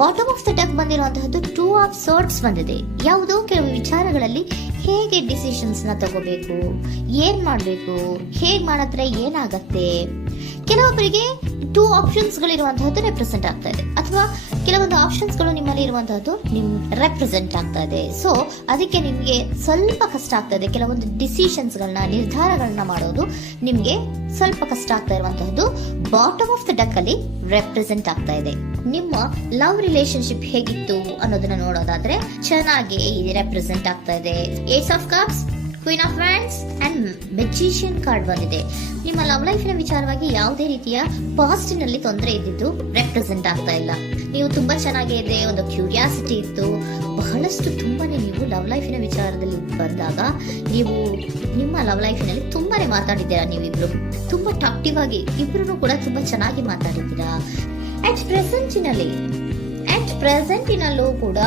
Bottom of the deck ಬಂದಿರುವಂತಹದ್ದು 2 of swords ಬಂದಿದೆ. ಯಾವುದೋ ಕೆಲವು ವಿಚಾರಗಳಲ್ಲಿ ಹೇಗೆ ಡಿಸಿಷನ್ಸ್ ನ ತಗೋಬೇಕು, ಏನ್ ಮಾಡ್ಬೇಕು, ಹೇಗ್ ಮಾಡಿದ್ರೆ ಏನಾಗತ್ತೆ. ಕೆಲವೊಬ್ಬರಿಗೆ 2 ಆಪ್ಷನ್ಸ್ ಗಳಿರುವಂತಹದ್ದು ರೆಪ್ರೆಸೆಂಟ್ ಆಗ್ತಾ ಇದೆ, ಅಥವಾ ಕೆಲವೊಂದು ಆಪ್ಷನ್ಸ್ ಗಳು ನಿಮ್ಮಲ್ಲಿ ಇರುವಂತಹದ್ದು ರೆಪ್ರೆಸೆಂಟ್ ಆಗ್ತಾ ಇದೆ. ಸೊ ಅದಕ್ಕೆ ನಿಮ್ಗೆ ಸ್ವಲ್ಪ ಕಷ್ಟ ಆಗ್ತಾ ಇದೆ. ಕೆಲವೊಂದು ಡಿಸಿಷನ್ಸ್ ಗಳನ್ನ, ನಿರ್ಧಾರಗಳನ್ನ ಮಾಡೋದು ನಿಮ್ಗೆ ಸ್ವಲ್ಪ ಕಷ್ಟ ಆಗ್ತಾ ಇರುವಂತಹದ್ದು ಬಾಟಮ್ ಆಫ್ ದ ಡಕ್ ಅಲ್ಲಿ ರೆಪ್ರೆಸೆಂಟ್ ಆಗ್ತಾ ಇದೆ. ನಿಮ್ಮ ಲವ್ ರಿಲೇಶನ್ಶಿಪ್ ಹೇಗಿತ್ತು ಅನ್ನೋದನ್ನ ನೋಡೋದಾದ್ರೆ ಚೆನ್ನಾಗಿ ರೆಪ್ರೆಸೆಂಟ್ ಆಗ್ತಾ ಇದೆ. Ace of cups, queen of wands and magician card ಬಂದಿದೆ. ನಿಮ್ಮ ಲವ್ ಲೈಫಿನ ವಿಚಾರವಾಗಿ ಯಾವುದೇ ರೀತಿಯ ಪಾಸ್ಟಿನಲ್ಲಿ ತೊಂದರೆ ಇದ್ದಿದ್ದು ರೆಪ್ರೆಸೆಂಟ್ ಆಗ್ತಾ ಇಲ್ಲ. ನೀವು ತುಂಬಾ ಚೆನ್ನಾಗೇ ಇದೆ, ಒಂದು ಕ್ಯೂರಿಯಾಸಿಟಿ ಇತ್ತು, ಬಹಳಷ್ಟು ತುಂಬಾನೇ ನೀವು ಲವ್ ಲೈಫಿನ ವಿಚಾರದಲ್ಲಿ ಬಂದಾಗ ನೀವು ನಿಮ್ಮ ಲವ್ ಲೈಫಿನಲ್ಲಿ ತುಂಬಾನೇ ಮಾತಾಡಿದ್ದೀರಾ. ನೀವಿಬ್ರು ತುಂಬಾ ಟಾಕ್ಟಿವ್ ಆಗಿ ಇಬ್ರು ಕೂಡ ತುಂಬಾ ಚೆನ್ನಾಗಿ ಮಾತಾಡಿದ್ದೀರಾ. ಅಟ್ ಪ್ರೆಸೆಂಟಿನಲ್ಲೂ ಕೂಡ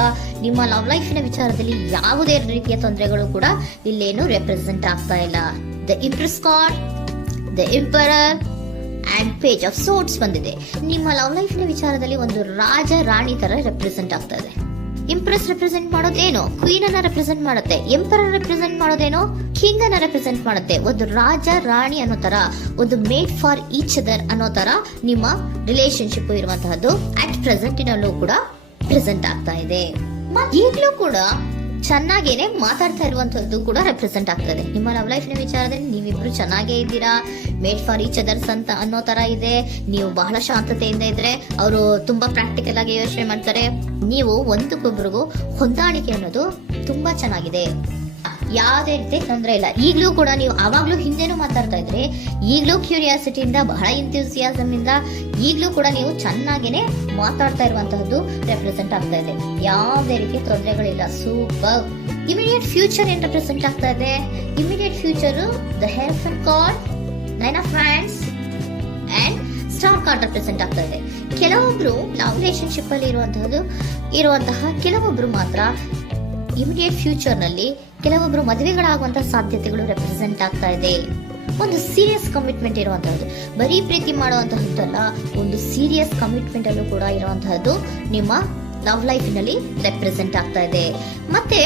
ನಿಮ್ಮ ಲವ್ ಲೈಫಿನ ವಿಚಾರದಲ್ಲಿ ಯಾವುದೇ ರೀತಿಯ ತೊಂದರೆಗಳು ಕೂಡ ಇಲ್ಲೇನು ರೆಪ್ರೆಸೆಂಟ್ ಆಗ್ತಾ ಇಲ್ಲ. The Impress card, the emperor and page of swords ಬಂದಿದೆ. ನಿಮ್ಮ ಲವ್ ಲೈಫಿನ ವಿಚಾರದಲ್ಲಿ ಒಂದು ರಾಜ ರಾಣಿ ತರ ರೆಪ್ರೆಸೆಂಟ್ ಆಗ್ತಾ ಇದೆ. ಇಂಪ್ರೆಸ್ ರೆಪ್ರೆಸೆಂಟ್ ಮಾಡೋದೇನೋ ಕ್ವೀನ್ ಅನ್ನ ರೆಪ್ರೆಸೆಂಟ್ ಮಾಡುತ್ತೆ, ಎಂಪರರ್ ರೆಪ್ರೆಸೆಂಟ್ ಮಾಡೋದೇನೋ ಕಿಂಗ್ ಅನ್ನ ರೆಪ್ರೆಸೆಂಟ್ ಮಾಡುತ್ತೆ. ಒಂದು ರಾಜ ರಾಣಿ ಅನ್ನೋ ತರ, ಒಂದು ಮೇಡ್ ಫಾರ್ ಈಚ್ ಅದರ್ ಅನ್ನೋ ತರ ನಿಮ್ಮ ರಿಲೇಶನ್ಶಿಪ್ ಇರುವಂತಹದ್ದು ಅಟ್ ಪ್ರೆಸೆಂಟಿನಲ್ಲೂ ಕೂಡ ಪ್ರೆಸೆಂಟ್ ಆಗ್ತಾ ಇದೆ. ಈಗಲೂ ಕೂಡ ಚೆನ್ನಾಗೇನೆ ಮಾತಾಡ್ತಾ ಇರುವಂತದ್ದು ಕೂಡ ರೆಪ್ರೆಸೆಂಟ್ ಆಗ್ತದೆ. ನಿಮ್ಮ ಲವ್ ಲೈಫಿನ ವಿಚಾರದಲ್ಲಿ ನೀವಿಬ್ರು ಚೆನ್ನಾಗೇ ಇದ್ದೀರಾ, ಮೇಡ್ ಫಾರ್ ಈಚ್ ಅದರ್ಸ್ ಅಂತ ಅನ್ನೋ ತರ ಇದೆ. ನೀವು ಬಹಳ ಶಾಂತತೆಯಿಂದ ಇದ್ರೆ ಅವರು ತುಂಬಾ ಪ್ರಾಕ್ಟಿಕಲ್ ಆಗಿ ಯೋಚನೆ ಮಾಡ್ತಾರೆ. ನೀವು ಒಂದಕ್ಕೊಬ್ರಿಗೂ ಹೊಂದಾಣಿಕೆ ಅನ್ನೋದು ತುಂಬಾ ಚೆನ್ನಾಗಿದೆ, ಯಾವುದೇ ರೀತಿ ತೊಂದರೆ ಇಲ್ಲ. ಈಗಲೂ ಕೂಡ ನೀವು ಆವಾಗ್ಲೂ ಹಿಂದೆನೂ ಮಾತಾಡ್ತಾ ಇದ್ರಿ, ಈಗಲೂ ಕ್ಯೂರಿಯಾಸಿಟಿಯಿಂದ, ಬಹಳ ಇಂಥ್ಯೂಸಿಯಾಸಮ್ ಇಂದ ಈಗಲೂ ಕೂಡ ನೀವು ಚೆನ್ನಾಗೇನೆ ಮಾತಾಡ್ತಾ ಇರುವಂತಹದ್ದು ರೆಪ್ರೆಸೆಂಟ್ ಆಗ್ತಾ ಇದೆ. ಯಾವುದೇ ರೀತಿ ತೊಂದರೆಗಳಿಲ್ಲ, ಸೂಪರ್. ಇಮಿಡಿಯೇಟ್ ಫ್ಯೂಚರ್ ಏನ್ ರೆಪ್ರೆಸೆಂಟ್ ಆಗ್ತಾ ಇದೆ? Immediate future the hierophant card, 9 of wands and star card represent ಆಗ್ತಾ ಇದೆ. ಕೆಲವೊಬ್ರು ಲವ್ ರಿಲೇಶನ್ಶಿಪ್ ಅಲ್ಲಿ ಇರುವಂತಹ ಕೆಲವೊಬ್ರು ಮಾತ್ರ ಇಮಿಡಿಯೇಟ್ ಫ್ಯೂಚರ್ ನಲ್ಲಿ ಕೆಲವೊಬ್ರು ಮದುವೆಗಳಾಗುವಂತಹ ಸಾಧ್ಯತೆಗಳು ರೆಪ್ರೆಸೆಂಟ್ ಆಗ್ತಾ ಇದೆ. ಒಂದು ಸೀರಿಯಸ್ ಕಮಿಟ್ಮೆಂಟ್ ಇರುವಂತಹದ್ದು, ಬರೀ ಪ್ರೀತಿ ಮಾಡುವಂತಹದ್ದಲ್ಲ, ಒಂದು ಸೀರಿಯಸ್ ಕಮಿಟ್ಮೆಂಟ್ ಅಲ್ಲೂ ಕೂಡ ಇರುವಂತಹದ್ದು ನಿಮ್ಮ ಲವ್ ಲೈಫಿನಲ್ಲಿ ರೆಪ್ರೆಸೆಂಟ್ ಆಗ್ತಾ ಇದೆ. ಮತ್ತೆ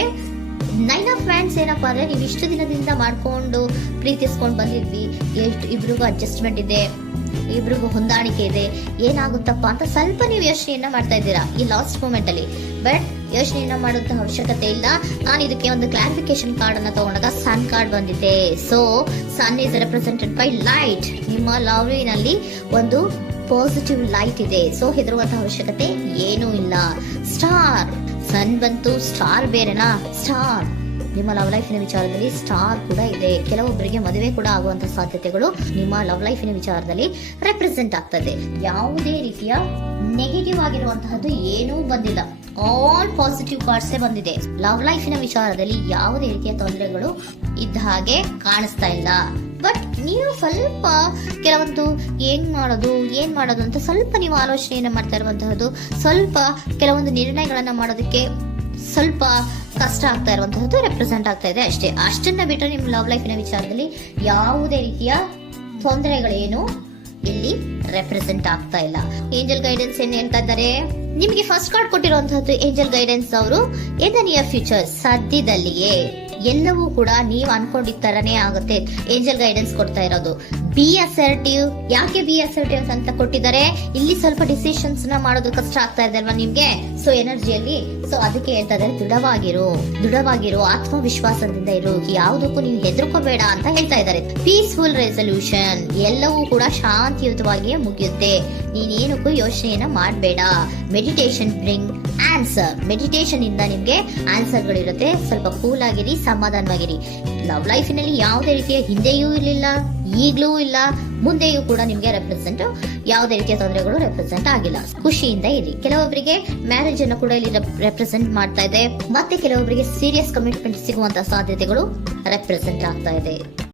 9 ಆಫ್ ವ್ಯಾಂಡ್ಸ್ ಏನಪ್ಪಾ ಅಂದ್ರೆ, ನೀವು ಇಷ್ಟು ದಿನದಿಂದ ಮಾಡ್ಕೊಂಡು ಪ್ರೀತಿಸ್ಕೊಂಡು ಬಂದಿದ್ವಿ, ಇಬ್ರಿಗೂ ಅಡ್ಜಸ್ಟ್ಮೆಂಟ್ ಇದೆ, ಇಬ್ರಿಗೂ ಹೊಂದಾಣಿಕೆ ಇದೆ, ಏನಾಗುತ್ತಪ್ಪ ಅಂತ ಸ್ವಲ್ಪ ನೀವು ಯೋಚನೆಯನ್ನ ಮಾಡ್ತಾ ಇದ್ದೀರಾ ಈ ಲಾಸ್ಟ್ ಮೂಮೆಂಟ್ ಅಲ್ಲಿ. ಬಟ್ ಯೋಚನೆಯನ್ನ ಮಾಡುವಂತ ಅವಶ್ಯಕತೆ ಇಲ್ಲ. ನಾನು ಇದಕ್ಕೆ ಒಂದು ಕ್ಲಾರಿಫಿಕೇಶನ್ ಕಾರ್ಡ್ ಅನ್ನ ತಗೊಂಡಾಗ ಸನ್ ಕಾರ್ಡ್ ಬಂದಿದೆ. So sun is represented by light. ನಿಮ್ಮ ಲವ್ನಲ್ಲಿ ಒಂದು ಪಾಸಿಟಿವ್ ಲೈಟ್ ಇದೆ. ಸೊ ಹೆದರುವಂತಹ ಅವಶ್ಯಕತೆ ಏನೂ ಇಲ್ಲ. ಸ್ಟಾರ್, ಸನ್ ಬಂತು, ಸ್ಟಾರ್ ಬೇರೆನಾ? ಸ್ಟಾರ್ ನಿಮ್ಮ ಲವ್ ಲೈಫಿನ ವಿಚಾರದಲ್ಲಿ ಸ್ಟಾರ್ ಕೂಡ ಇದೆ. ಕೆಲವೊಬ್ಬರಿಗೆ ಮದುವೆ ಕೂಡ ಆಗುವಂತಹ ಸಾಧ್ಯತೆಗಳು ನಿಮ್ಮ ಲವ್ ಲೈಫಿನ ವಿಚಾರದಲ್ಲಿ ರೆಪ್ರೆಸೆಂಟ್ ಆಗ್ತದೆ. ಯಾವುದೇ ರೀತಿಯ ನೆಗೆಟಿವ್ ಆಗಿರುವಂತಹದ್ದು ಏನೂ ಬಂದಿಲ್ಲ, ಆಲ್ ಪಾಸಿಟಿವ್ ಕಾರ್ಡ್ಸೇ ಬಂದಿದೆ. ಲವ್ ಲೈಫಿನ ವಿಚಾರದಲ್ಲಿ ಯಾವುದೇ ರೀತಿಯ ತೊಂದರೆಗಳು ಇದ್ದ ಹಾಗೆ ಕಾಣಿಸ್ತಾ ಇಲ್ಲ. ಬಟ್ ನೀವು ಸ್ವಲ್ಪ ಕೆಲವೊಂದು ಏನ್ ಮಾಡೋದು ಅಂತ ಸ್ವಲ್ಪ ನೀವು ಆಲೋಚನೆಯನ್ನ ಮಾಡ್ತಾ ಇರುವಂತಹದ್ದು, ಸ್ವಲ್ಪ ಕೆಲವೊಂದು ನಿರ್ಣಯಗಳನ್ನ ಮಾಡೋದಕ್ಕೆ ಸ್ವಲ್ಪ ಕಷ್ಟ ಆಗ್ತಾ ಇರುವಂತಹದ್ದು ರೆಪ್ರೆಸೆಂಟ್ ಆಗ್ತಾ ಇದೆ ಅಷ್ಟೇ. ಅಷ್ಟನ್ನ ಬಿಟ್ಟರೆ ನಿಮ್ಮ ಲವ್ ಲೈಫಿನ ವಿಚಾರದಲ್ಲಿ ಯಾವುದೇ ರೀತಿಯ ತೊಂದರೆಗಳೇನು ಇಲ್ಲಿ ರೆಪ್ರೆಸೆಂಟ್ ಆಗ್ತಾ ಇಲ್ಲ. ಏಂಜಲ್ ಗೈಡೆನ್ಸ್ ಏನ್ ಹೇಳ್ತಾ ಇದ್ದಾರೆ? ನಿಮಗೆ ಫಸ್ಟ್ ಕಾರ್ಡ್ ಕೊಟ್ಟಿರುವಂತಹದ್ದು ಏಂಜಲ್ ಗೈಡೆನ್ಸ್ ಅವರು ಇನ್ ದ ನಿಯರ್ ಫ್ಯೂಚರ್, ಸದ್ಯದಲ್ಲಿಯೇ ಎಲ್ಲವೂ ಕೂಡ ನೀವು ಅನ್ಕೊಂಡಿದ್ದ ತರನೇ ಆಗುತ್ತೆ. ಏಂಜಲ್ ಗೈಡೆನ್ಸ್ ಕೊಡ್ತಾ ಇರೋದು ಬಿ ಅಸರ್ಟಿವ್. ಯಾಕೆ ಬಿ ಅಸರ್ಟಿವ್ ಅಂತ ಕೊಟ್ಟಿದ್ದಾರೆ? ಇಲ್ಲಿ ಸ್ವಲ್ಪ ಡಿಸಿಷನ್ಸ್ ನ ಮಾಡೋದು ಕಷ್ಟ ಆಗ್ತಾ ಇದೆ ಅಲ್ವಾ ನಿಮ್ಗೆ, ಸೊ ಎನರ್ಜಿಯಲ್ಲಿ. ಸೊ ಅದಕ್ಕೆ ಹೇಳ್ತಾ ಇದ್ದಾರೆ ದೃಢವಾಗಿರು, ಆತ್ಮವಿಶ್ವಾಸದಿಂದ ಇರು, ಯಾವುದಕ್ಕೂ ನೀವು ಹೆದರ್ಕೋಬೇಡ ಅಂತ ಹೇಳ್ತಾ ಇದ್ದಾರೆ. ಪೀಸ್ಫುಲ್ ರೆಸಲ್ಯೂಷನ್, ಎಲ್ಲವೂ ಕೂಡ ಶಾಂತಿಯುತವಾಗಿಯೇ ಮುಗಿಯುತ್ತೆ, ನೀನೇನಕ್ಕೂ ಯೋಚನೆಯನ್ನ ಮಾಡಬೇಡ. ಮೆಡಿಟೇಷನ್ ಬ್ರಿಂಗ್ ಆನ್ಸರ್, ಮೆಡಿಟೇಷನ್ ಇಂದ ನಿಮ್ಗೆ ಆನ್ಸರ್ ಗಳಿರುತ್ತೆ. ಸ್ವಲ್ಪ ಕೂಲ್ ಆಗಿರಿ, ಸಮಾಧಾನವಾಗಿರಿ. ಲವ್ ಲೈಫಿನಲ್ಲಿ ಯಾವುದೇ ರೀತಿಯ ಹಿಂದೆಯೂ ಇರಲಿಲ್ಲ, ಈಗಲೂ ಇಲ್ಲ, ಮುಂದೆಯೂ ಕೂಡ ನಿಮ್ಗೆ ಯಾವುದೇ ರೀತಿಯ ತೊಂದರೆಗಳು ರೆಪ್ರೆಸೆಂಟ್ ಆಗಿಲ್ಲ. ಖುಷಿಯಿಂದ ಇರಿ. ಕೆಲವೊಬ್ಬರಿಗೆ ಮ್ಯಾರೇಜ್ ಅನ್ನು ಕೂಡ ಇಲ್ಲಿ ರೆಪ್ರೆಸೆಂಟ್ ಮಾಡ್ತಾ ಇದೆ. ಮತ್ತೆ ಕೆಲವೊಬ್ಬರಿಗೆ ಸೀರಿಯಸ್ ಕಮಿಟ್ಮೆಂಟ್ ಸಿಗುವಂತಹ ಸಾಧ್ಯತೆಗಳು ರೆಪ್ರೆಸೆಂಟ್ ಆಗ್ತಾ ಇದೆ.